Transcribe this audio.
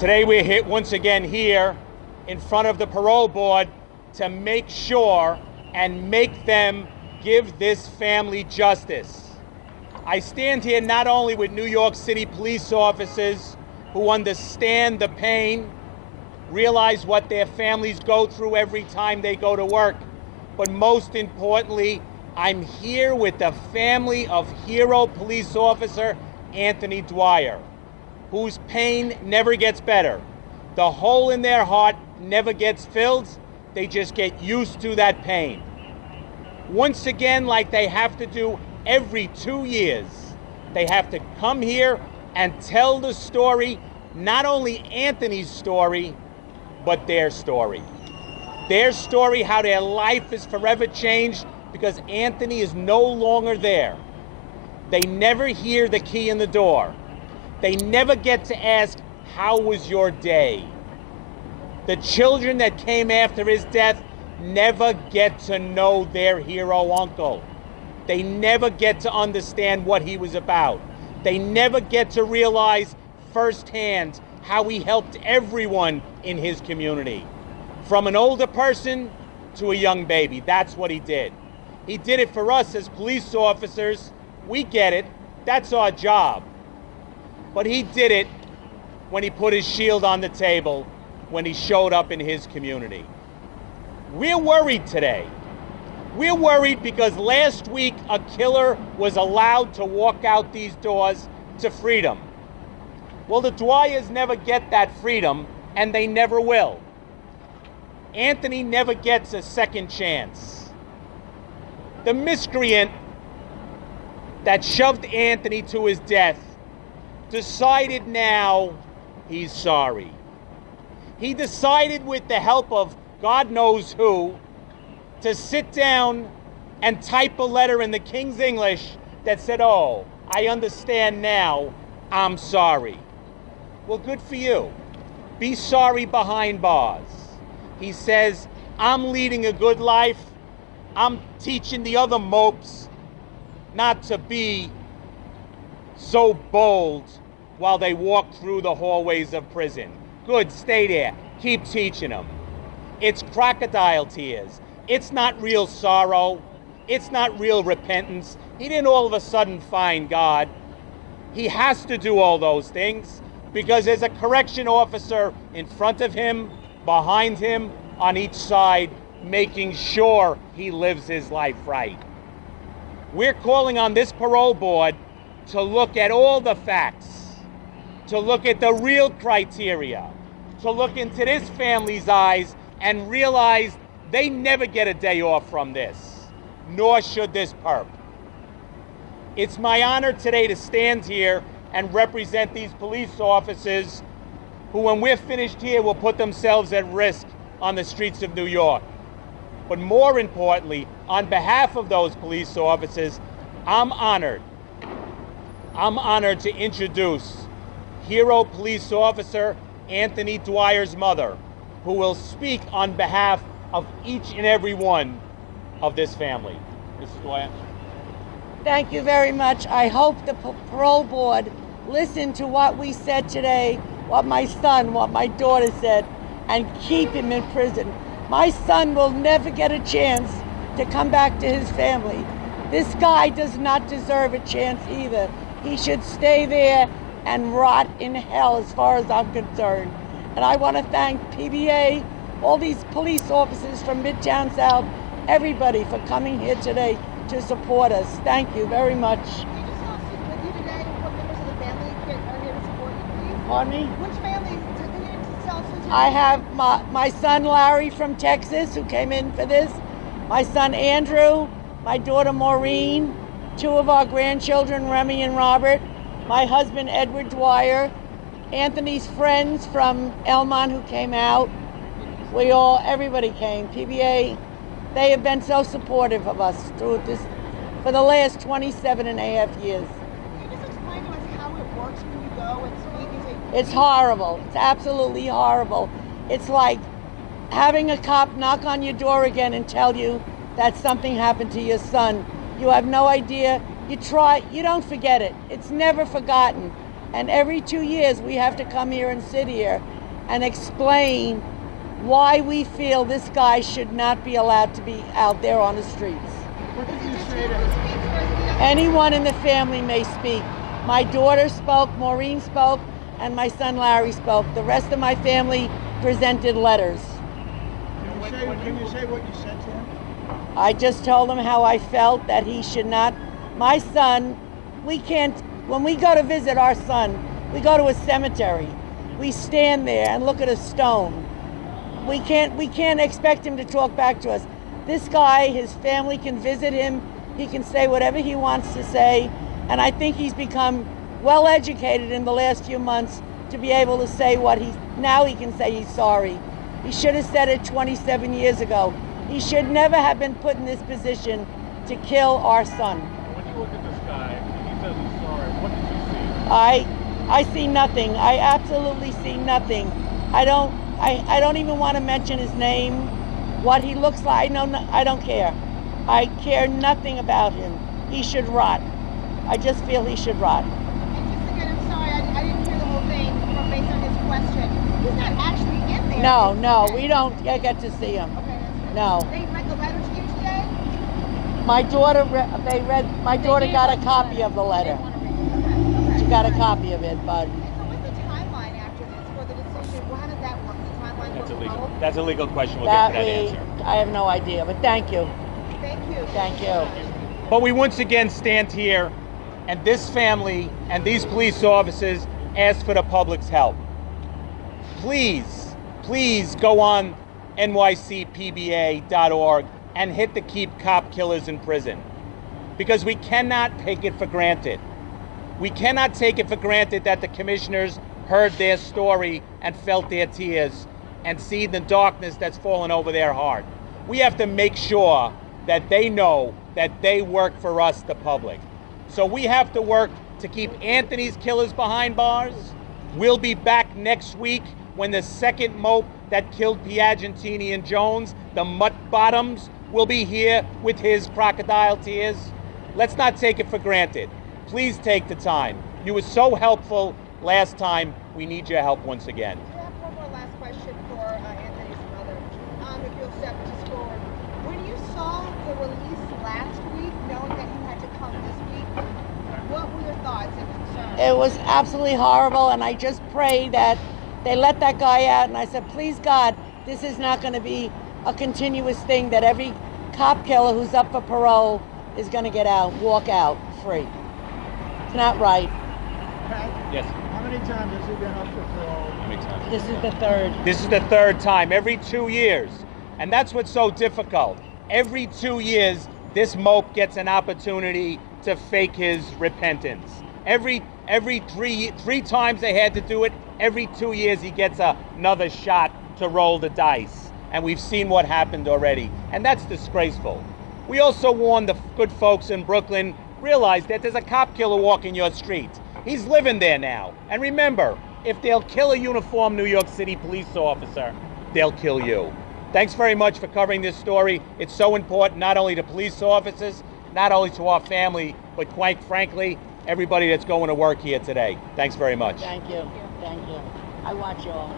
Today we're here once again here in front of the parole board to make sure and make them give this family justice. I stand here not only with New York City police officers who understand the pain, realize what their families go through every time they go to work, but most importantly, I'm here with the family of hero police officer Anthony Dwyer, whose pain never gets better. The hole in their heart never gets filled. They just get used to that pain. Once again, like they have to do every 2 years, they have to come here and tell the story, not only Anthony's story, but their story. Their story, how their life is forever changed because Anthony is no longer there. They never hear the key in the door. They never get to ask, how was your day? The children that came after his death never get to know their hero uncle. They never get to understand what he was about. They never get to realize firsthand how he helped everyone in his community. From an older person to a young baby, that's what he did. He did it for us as police officers. We get it, that's our job. But he did it when he put his shield on the table, when he showed up in his community. We're worried today. We're worried because last week a killer was allowed to walk out these doors to freedom. Well, the Dwyers never get that freedom, and they never will. Anthony never gets a second chance. The miscreant that shoved Anthony to his death decided now he's sorry. He decided, with the help of God knows who, to sit down and type a letter in the King's English that said, "Oh, I understand now, I'm sorry." Well, good for you. Be sorry behind bars. He says, I'm leading a good life. I'm teaching the other mopes not to be so bold while they walk through the hallways of prison. Good, stay there. Keep teaching them. It's crocodile tears. It's not real sorrow. It's not real repentance. He didn't all of a sudden find God. He has to do all those things because there's a correction officer in front of him, behind him, on each side, making sure he lives his life right. We're calling on this parole board to look at all the facts, to look at the real criteria, to look into this family's eyes and realize they never get a day off from this, nor should this perp. It's my honor today to stand here and represent these police officers who, when we're finished here, will put themselves at risk on the streets of New York. But more importantly, on behalf of those police officers, I'm honored to introduce hero police officer Anthony Dwyer's mother, who will speak on behalf of each and every one of this family. Mrs. Dwyer. Thank you very much. I hope the parole board listened to what we said today, what my son, what my daughter said, and keep him in prison. My son will never get a chance to come back to his family. This guy does not deserve a chance either. He should stay there and rot in hell as far as I'm concerned. And I want to thank PBA, all these police officers from Midtown South, everybody for coming here today to support us. Thank you very much. Can you just tell us with you today what members of the family are here to support you, please? Pardon me? Which families are here to tell us who's I have my son Larry from Texas, who came in for this, my son Andrew, my daughter Maureen, two of our grandchildren, Remy and Robert, my husband Edward Dwyer, Anthony's friends from Elmont who came out. Everybody came. PBA, they have been so supportive of us through this for the last 27 and a half years. Can you just explain to us how it works when you go and speak? It's horrible. It's absolutely horrible. It's like having a cop knock on your door again and tell you that something happened to your son. You have no idea. You try, you don't forget it. It's never forgotten. And every 2 years, we have to come here and sit here and explain why we feel this guy should not be allowed to be out there on the streets. What did you say to him? Anyone in the family may speak. My daughter spoke, Maureen spoke, and my son Larry spoke. The rest of my family presented letters. Can you say what you said to him? I just told him how I felt, that he should not. My son, we can't, when we go to visit our son, we go to a cemetery. We stand there and look at a stone. We can't expect him to talk back to us. This guy, his family can visit him. He can say whatever he wants to say. And I think he's become well educated in the last few months to be able to say now he can say he's sorry. He should have said it 27 years ago. He should never have been put in this position to kill our son. When you look at this guy and he says he's sorry, what did you see? I see nothing. I absolutely see nothing. I don't even want to mention his name, what he looks like. I don't care. I care nothing about him. He should rot. I just feel he should rot. And just again, I'm sorry, I didn't hear the whole thing based on his question. He's not actually in there. No, we don't get to see him. Okay, that's good. No. They read the letter to you today? My daughter, my daughter got a copy of the letter. They want to read it. Okay. She got a copy of it, but And so what's the timeline after this for the decision? Well, how does that work? The timeline That's for illegal. parole? That's a legal question. We'll get to that answer. I have no idea, but thank you. Thank you. Thank you. But we once again stand here, and this family and these police officers ask for the public's help. Please go on nycpba.org and hit the Keep Cop Killers in Prison, because we cannot take it for granted. We cannot take it for granted that the commissioners heard their story and felt their tears and see the darkness that's fallen over their heart. We have to make sure that they know that they work for us, the public. So we have to work to keep Anthony's killers behind bars. We'll be back next week when the second mope that killed Piagentini and Jones, the Mutt Bottoms, will be here with his crocodile tears. Let's not take it for granted. Please take the time. You were so helpful last time. We need your help once again. I have one more last question for Anthony's mother. If you'll step this forward. When you saw the release last week, knowing that you had to come this week, what were your thoughts and concerns? It was absolutely horrible, and I just pray that they let that guy out. And I said, please God, this is not going to be a continuous thing, that every cop killer who's up for parole is going to get out, walk out free. It's not right. Pat, Yes. how many times has he been up for parole? How many times? This is the third. This is the third time, every 2 years. And that's what's so difficult. Every 2 years, this mope gets an opportunity to fake his repentance. Every three times they had to do it, every 2 years he gets another shot to roll the dice. And we've seen what happened already. And that's disgraceful. We also warn the good folks in Brooklyn, realize that there's a cop killer walking your street. He's living there now. And remember, if they'll kill a uniformed New York City police officer, they'll kill you. Thanks very much for covering this story. It's so important, not only to police officers, not only to our family, but quite frankly, everybody that's going to work here today. Thanks very much. Thank you. Thank you. I watch you all.